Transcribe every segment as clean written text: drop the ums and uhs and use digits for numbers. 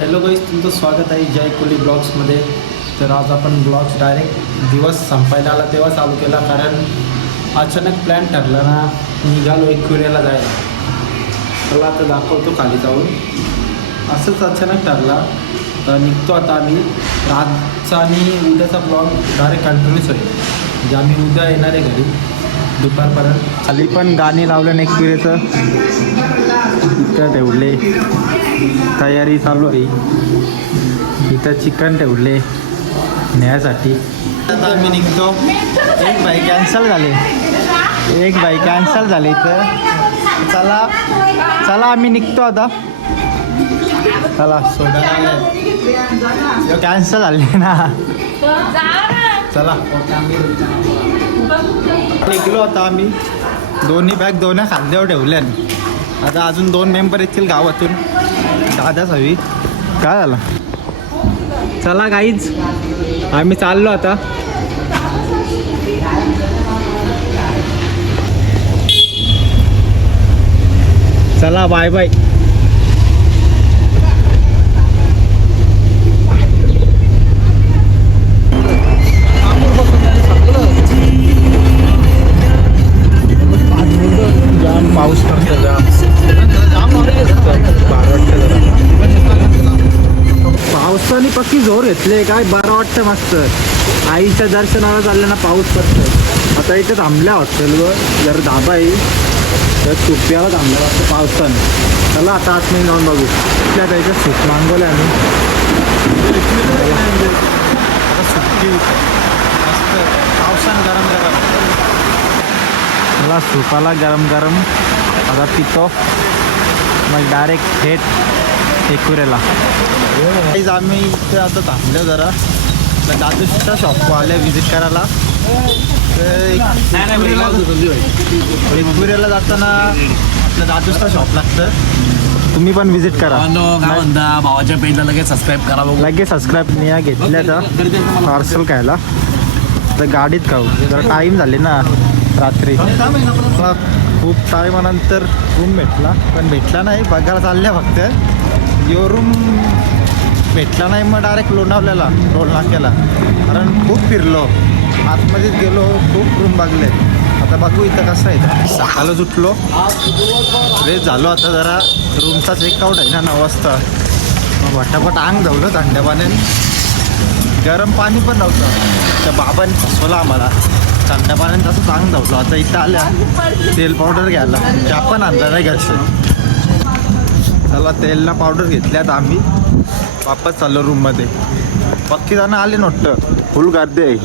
Hello guys, तुमचं स्वागत आहे जय कोली ब्लॉग्समध्ये. तर आज आपण ब्लॉग्स डायरेक्ट दिवस संपायला आला तेव्हा चालू केला, कारण अचानक प्लॅन ठरला ना, निघालो एकविरेला जायला. मला आता दाखवतो खाली जाऊन. असंच अचानक ठरला तर निघतो आता आम्ही. आजचा आणि उद्याचा ब्लॉग डायरेक्ट कंटिन्यूच होईल, म्हणजे आम्ही उद्या येणार आहे घरी दुपारपर्यंत. खाली पण गाणी लावलं एकविरेचं, इथं ठेवले, तयारी चालू आहे. इथं चिकन ठेवले न्यायसाठी. आता आम्ही निघतो. एक बाई कॅन्सल झाले इथं. चला चला आम्ही निघतो आता. चला सोडायला कॅन्सल झाले ना. चला निघलो आता आम्ही. दोन्ही बॅग दोन्ही खांद्यावर ठेवल्या. आता अजून 2 मेंबर येतील गावातून. दादाच हवी. काय झालं? चला गाईज, आम्ही चाललो आता. चला बाय बाय. जाम पाऊस पडतो. पावसाने पक्की जोर घेतले. काय बरं वाटतं मस्त. आईच्या दर्शनाला चाललं ना, पाऊस पडतोय. आता इथे थांबल्या हॉटेलवर, जर धाबा आहे तर सुप्याला थांबल्या वाटतं पावसाने. चला आता आतमध्ये जाऊन बघू. त्या त्याच्या सूप मागवले आम्ही. आता सुट्टी मस्त पावसाने गरम गरम. मला सूपाला गरम गरम आता पितो, मग डायरेक्ट थेट एकविरेला. आम्ही इथे आता थांबलो जरा. दादूच्या शॉप आले व्हिजिट करायला. एकविरेला जाताना आपलं दादूचा शॉप लागतं. तुम्ही पण व्हिजिट करा. भावाच्या पेजला लगेच सबस्क्राईब करा. लगेच सबस्क्राईब नाही घेतल्याचा पार्सल खायला. तर गाडीत खाऊ. जरा टाईम झाले ना रात्री. मला खूप टाईमानंतर रूम भेटला, पण भेटला नाही, बघायला चालल्या फक्त. यो रूम भेटला नाही, मग डायरेक्ट लोणावल्याला टोल नाक्याला. कारण खूप फिरलो, आतमध्येच गेलो, खूप रूम बघले. आता बघू इथं कसं आहे. सकाळच उठलो, फ्रेश झालो. आता जरा रूमचा चेकआउट आहे ना 9 वाजता. मग पटापट अंग धावलं थंड पाण्याने. गरम पाणी पण नव्हतं. त्या बाबांनी फसवलं आम्हाला. थंड पाण्याने तसंच अंग धावलं. आता इथं आल्या तेल पावडर घ्यायला. त्या पण आणलं नाही घरचं. चला तेलला पावडर घेतल्यात आम्ही. वापस चाललो रूममध्ये. पक्की जणं आले नव्हतं. फुल गाड्या आहे.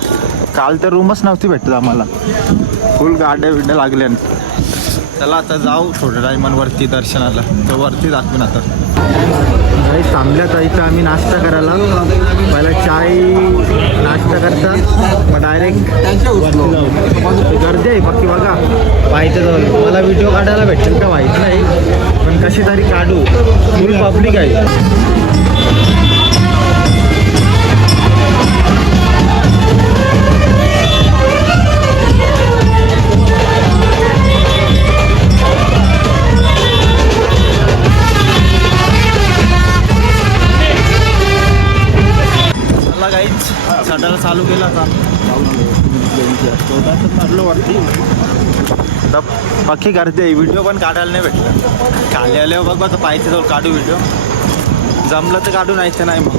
काल तर रूमच नव्हती भेटत आम्हाला. फुल गाड्या बिड्या लागल्या. चला आता जाऊ थोड्या टायमांवरती दर्शनाला. तर वरती दाखवून आता काही थांबल्यात इथं आम्ही नाश्ता करायला. पहिला चाय नाश्ता करतात, मग डायरेक्ट गर्दी आहे पक्की. बघा पाहिजे जाऊ. मला व्हिडिओ काढायला भेटेल का माहीत नाही, पण कशी तरी काढू. फुल पब्लिक आहे. चढायला चालू केला आता. चढलो वरती. बाकी गर्दी आहे. व्हिडिओ पण काढायला नाही भेटलं. खाली आल्यावर बघ आता पाहिजे जाऊ काढू व्हिडिओ. जमलं तर काढू, नाही तर नाही. मग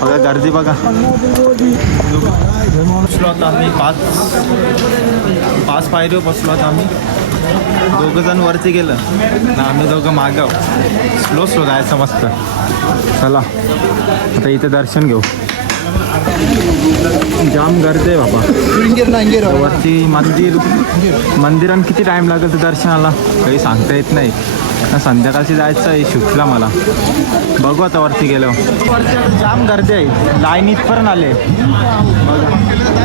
बघा गर्दी बघा. बसलो आता आम्ही 5 पायरीवर बसलो आता आम्ही. 2 जण वरती गेलं ना, आम्ही 2 मागाव. स्लो जायचं मस्त. चला आता इथे दर्शन घेऊ. जाम गर्दी आहे बाबा. वरती मंदिरात किती टाईम लागेल तर दर्शनाला काही सांगता येत नाही. संध्याकाळची जायचं आहे शूटला मला. बघू आता वरती गेलो. वरती आता जाम गर्दी आहे. लाईनीत पण आले.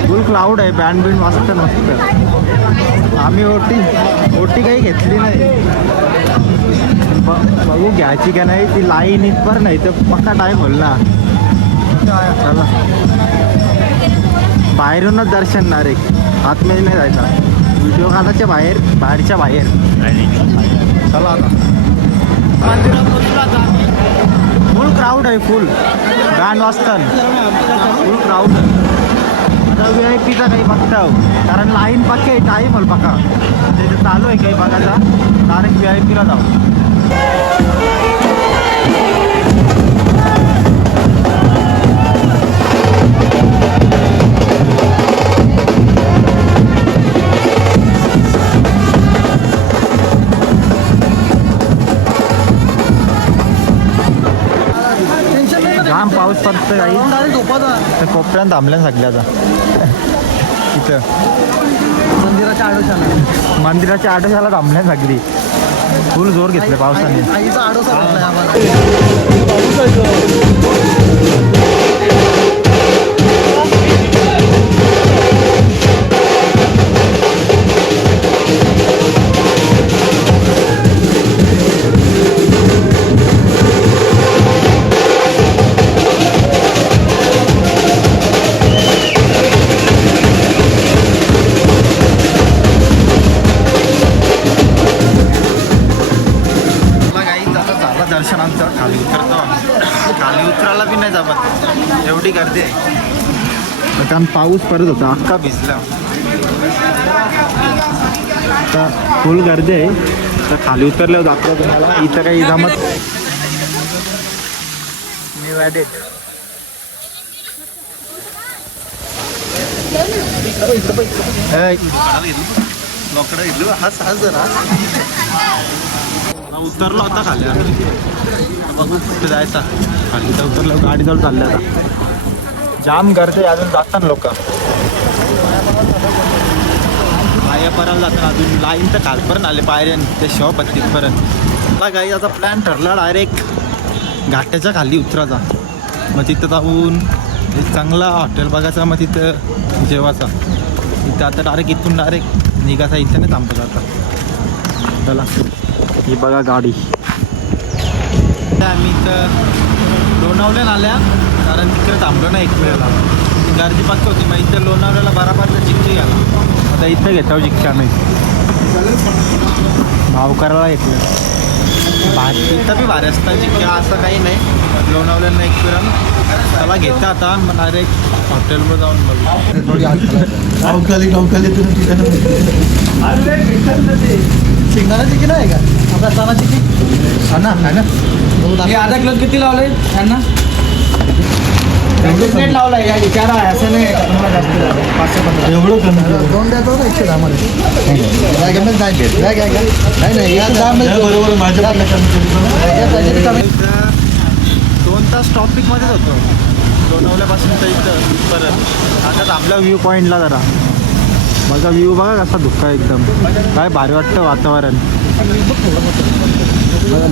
फुल क्लाउड आहे. बँड बिंड वाजतं मस्त. आम्ही ओटी काही घेतली नाही. बघू घ्यायची का नाही. ती लाईनीत पण नाही तर पक्का टाईम होईल ना. चला बाहेरूनच दर्शन डायरेक्ट. आतमध्ये नाही जायचा. व्हिडिओ काढायच्या बाहेरच्या बाहेर. चला आता मंदिरात बसलो आता आम्ही. फुल क्राऊड आहे फुल गाण वाजतात फुल क्राऊड आता व्ही आय पीचा काही बघता कारण लाईन पक्के टाईम होईल पक्का ते चालू आहे काही बघायचा डायरेक्ट व्ही आय पीला जाऊ जाम पाऊस पडतो काही तर कोपऱ्यात थांबल्या सगळ्या आता इथं मंदिराच्या आडोशाला थांबल्या सगळी फुल जोर घेतलं पावसाने दर्शन आमचं खाली उतरतो खाली उतरायला बी नाही जमत एवढी गर्दी आहे कारण पाऊस पडत होता अख्खा भिजला आता फुल गर्दी आहे तर खाली उतरल्यावर दाखवा तुम्हाला इथं काही जमत मी ॲडेड लोकडं घेतलं हाच जरा उतरला होता खाली बघू कुठे जायचा खाली तर उतरलं गाडी जाऊन चालल्या आता जाम गर्दी अजून जातात लोक पायापर्यंत जातात अजून लाईन तर कालपर्यंत आले पायऱ्यान ते शॉप तिथपर्यंत मला काही आता प्लॅन ठरला डायरेक्ट घाट्याच्या खाली उतरायचा मग तिथं जाऊन एक चांगला हॉटेल बघायचा मग तिथं जेवायचा तिथं आता डायरेक्ट इथून डायरेक्ट निघायचा इथं नाही थांबत आता चला ही बघा गाडी आम्ही इथं लोणावल्याला आल्या कारण तिकडे थांबलो ना एक वेळेला गर्दी पक्क होती मग इथं लोणावल्याला बारापारचा चिक्की घाला आता इथं घेतो चिक्का नाही भाव करायला घेतलं इथं बी भारी असतात चिक्क्या असं काही नाही लोणावल्याला एक वेळा त्याला घेता आता मग डायरेक्ट हॉटेलवर जाऊन शेंगदाणा चिकन आहे का आपला साना चिकन ना आहे ना हे आधा किलो किती लावलंय त्यांना प्लेट लावलाय या विचारा असं नाही एवढं दोन द्यायचं होतं 110 मध्ये 2 तास टॉपिकमध्येच होतो लोणावल्यापासून तर इथं परत आता आपल्या व्ह्यू पॉईंटला जरा बघा व्ह्यू बघा कसा धुक्का एकदम काय भारी वाटतं वातावरण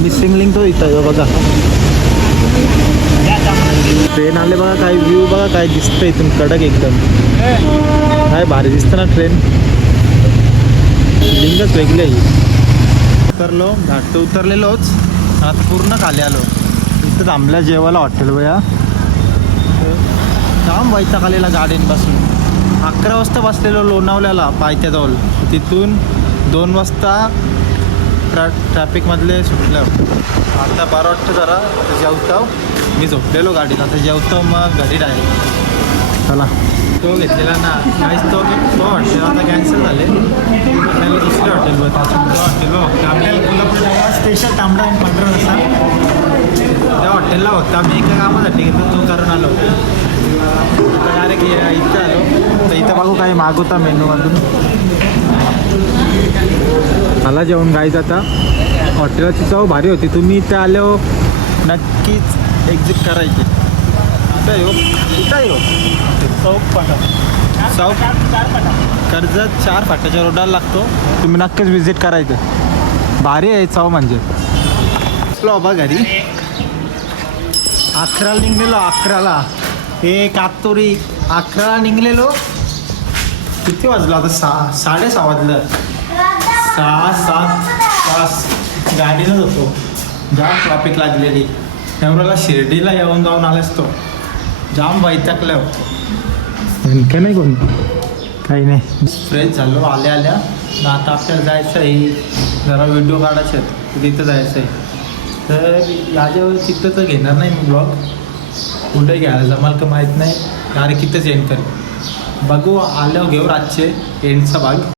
मिसिंग लिंक तो इथं बघा ट्रेन आले बघा काय व्ह्यू बघा काय दिसतं इथून कडक एकदम काय भारी दिसतं ना ट्रेन लिंकच वेगळी आहे उतरलो घाट उतरलेलोच आता पूर्ण खाली आलो इथं थांबल्या जेवायला हॉटेल वया जाम व्हायचा खालीला गाडीन बसून 11 वाजता बसलेलो लोणावल्याला पायथ्याजवळ तिथून 2 वाजता ट्रॅफिकमधले सुटलं आता 12 वाजता जरा जेवतो मी झोपलेलो गाडीत आता जेवतो मग घरी डायरेक्ट चला तो घेतलेला ना काहीच तो हॉटेल आता कॅन्सल झाले आपल्याला दुसऱ्या हॉटेलवर हॉटेलवर बघतो आम्ही कोल्हापूर स्पेशल तांबडा आणि पांढरा रस्सा त्या हॉटेलला बघतो आम्ही एका कामासाठी घेतो तो करून आलो डायरेक्ट इथं आलो तर इथं बघू काही मागवता मेनूमधून मला जेवण गायचं आता हॉटेलाची चव भारी होती तुम्ही इथे आलो नक्कीच एक्झिट करायची कुठं येऊ कुठं येऊ चौक फाटा चौक कर्जत 4 फाट्याच्या रोडाला लागतो तुम्ही नक्कीच विजिट करायचं भारी आहे चव म्हणजे असलो बाबा घरी 11ला निघलेलो 11ला हे कातोरी 11ला निघलेलो किती वाजलं आता 6:30 वाजलं 6-7 तास गाडीनंच होतो जाम ट्रॅफिक लागलेली त्यामुळे शिर्डीला येऊन जाऊन आलेस तो जाम वैतागल्या नेमकं नाही कोण काही नाही फ्रेश झालो आल्या आता आपल्याला जायचं आहे जरा व्हिडिओ काढायचे आहेत तिथं जायचं आहे तर याच्यावर तिथं तर घेणार नाही मी ब्लॉग, कुठे घ्यायला जमाल का माहीत नाही, डायरेक्ट तिथंच एंड करेल. बघू आल्यावर घेऊ आजचे एंडचा भाग.